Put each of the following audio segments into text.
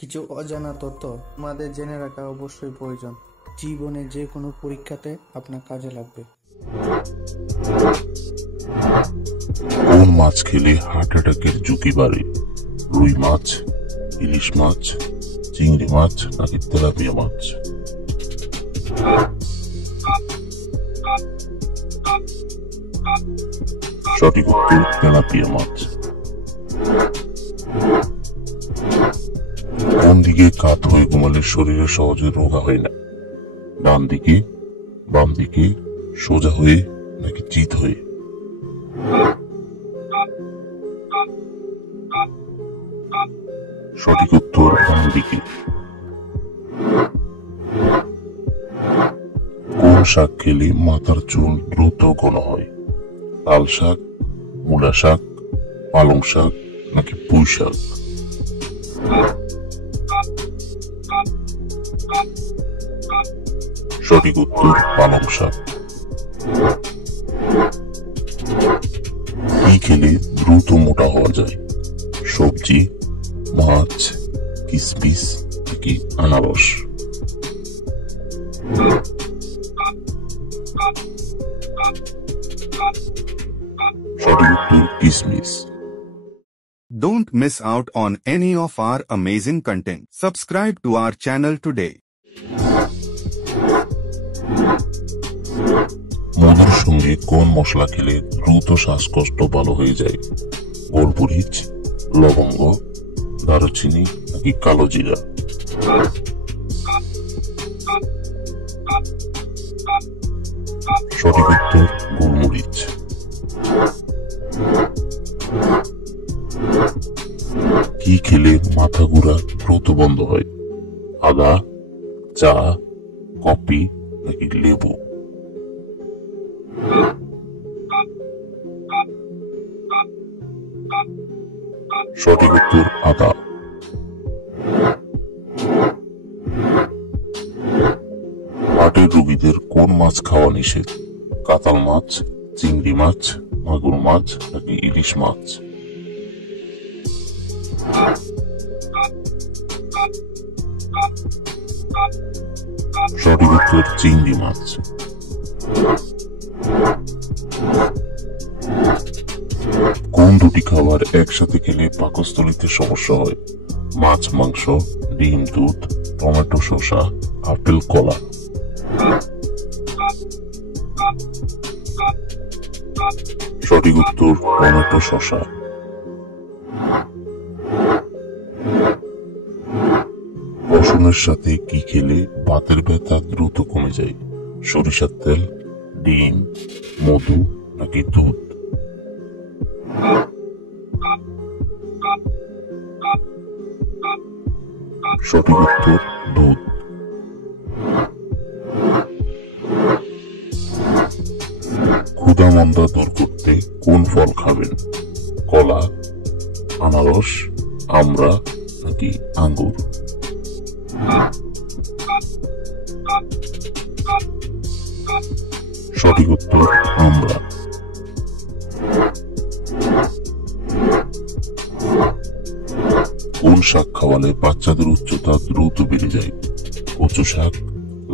কিছু অজানা তথ্য আমাদের জেনে রাখা অবশ্যই প্রয়োজন। জীবনে যে কোনো পরীক্ষাতে আপনার কাজে লাগবে। কোন মাছ খেলে হার্ট অ্যাটাকের ঝুঁকি বাড়ে? রুই মাছ, ইলিশ মাছ, চিংড়ি মাছ নাকি তেলাপিয়া মাছ? সঠিক উত্তর তেলাপিয়া মাছ। কোন দিকে কাত হয়ে ঘুমালে শরীরে সহজে রোগা হয় না? ডান দিকে, বাম দিকে, সোজা হয়ে নাকি চিত হয়ে? সঠিক উত্তর বাম দিকে। কোন শাক খেলে মাথার চুল দ্রুত ঘন হয়? লাল শাক, মূলা শাক, পালং শাক নাকি পুঁই শাক? সঠিক উত্তর পালং শাক। কি খেলে দ্রুত মোটা হওয়া যায়? সবজি, মাছ, কিশমিশ নাকি আনারস? সঠিক উত্তর কিশমিশ। Don't miss out on any of our amazing content. Subscribe to our channel today. মধুর সঙ্গে কোন মশলা খেলে দ্রুত শ্বাসকষ্ট ভালো হয়ে যায়? গোলমরিচ, লবঙ্গ, দারুচিনি নাকি কালো জিরা? সঠিক উত্তর গোলমরিচ। কি খেলে মাথা ঘোরা দ্রুত বন্ধ হয়? আদা, চা, কফি নাকি লেবু? সঠিক উত্তর আদা। হার্টের রোগীদের কোন মাছ খাওয়া নিষেধ? কাতাল মাছ, চিংড়ি মাছ, মাগুর মাছ নাকি ইলিশ মাছ? সঠিক উত্তর চিংড়ি মাছ। কোন দুটি খাবার একসাথে খেলে পাকস্থলীতে সমস্যা হয়? মাছ, মাংস, ডিম, দুধ, টমেটো, শসা, আপেল, কলা? সঠিক উত্তর টমেটো, শসা। রসুনের সাথে কি খেলে বাতের ব্যথা দ্রুত কমে যায়? সরিষার তেল, ডিম, মধু নাকি দুধ? সঠিক উত্তর দুধ। ক্ষুধা মন্দা দূর করতে কোন ফল খাবেন? কলা, আনারস, আমড়া নাকি আঙ্গুর? সঠিক উত্তর আমড়া। কোন শাক খাওয়ালে বাচ্চাদের উচ্চতা দ্রুত বেড়ে যায়? কচু শাক,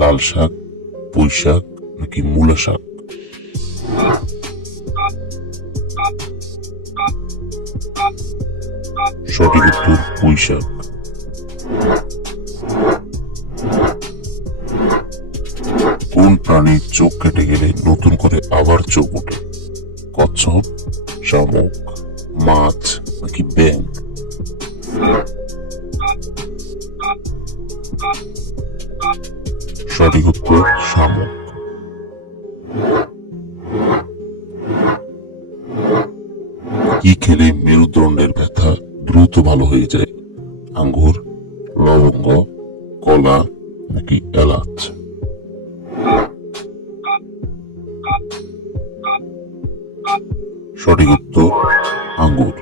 লাল শাক, পুঁই শাক নাকি মূলা শাক? সঠিক উত্তর পুঁই শাক। কোন প্রাণীর চোখ কেটে গেলে নতুন করে আবার চোখ ওঠে? কচ্ছপ, শামুক, মাছ নাকি ব্যাঙ? সঠিক উত্তর শামুক। কি খেলে মেরুদণ্ডের ব্যথা দ্রুত ভালো হয়ে যায়? আঙ্গুর, লবঙ্গ, কলা নাকি এলাচ? সঠিক উত্তর আঙ্গুর।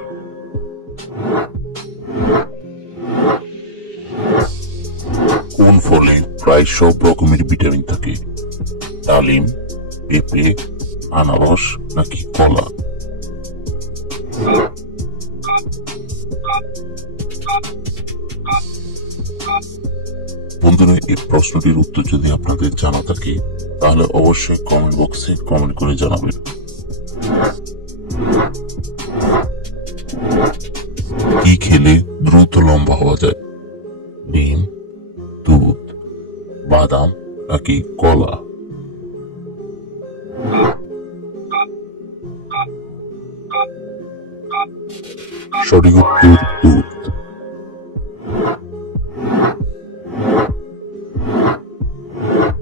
কোন ফলে প্রায় সব রকমের ভিটামিন থাকে? ডালিম, পেঁপে, আনারস নাকি কলা? বন্ধুরা, এই প্রশ্নটির উত্তর যদি আপনাদের জানা থাকে তাহলে অবশ্যই কমেন্ট বক্সে কমেন্ট করে জানাবেন। কি খেলে দ্রুত লম্বা হওয়া যায়? ডিম, দুধ, বাদাম নাকি কলা? সঠিক উত্তর দুধ।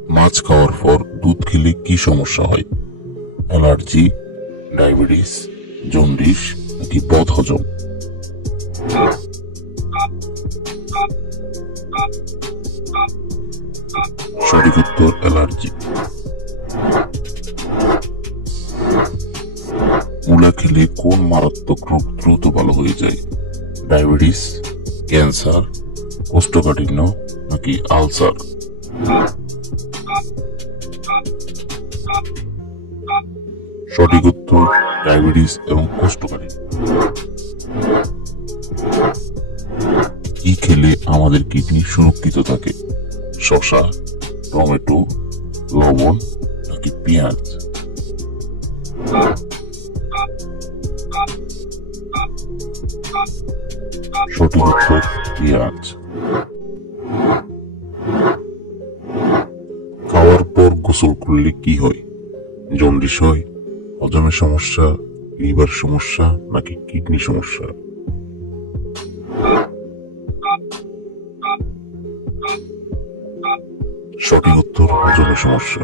মাছ খাওয়ার পর দুধ খেলে কি সমস্যা হয়? অ্যালার্জি, ডায়াবেটিস, জন্ডিস নাকি বদহজম? সঠিক উত্তর অ্যালার্জি। মূলা খেলে কোন মারাত্মক রোগ দ্রুত ভালো হয়ে যায়? ডায়াবেটিস, ক্যান্সার, কোষ্ঠকাঠিন্য নাকি আলসার? সঠিক উত্তর ডায়াবেটিস এবং কোষ্ঠকাঠিন্য। কি খেলে আমাদের কিডনি সুরক্ষিত থাকে? শসা, টমেটো, লবণ নাকি পেঁয়াজ? সঠিক উত্তর পেঁয়াজ। খাওয়ার পর গোসল করলে কি হয়? জন্ডিস হয়, হজমের সমস্যা, লিভার সমস্যা নাকি কিডনি সমস্যা? সঠিক উত্তর হজমের সমস্যা।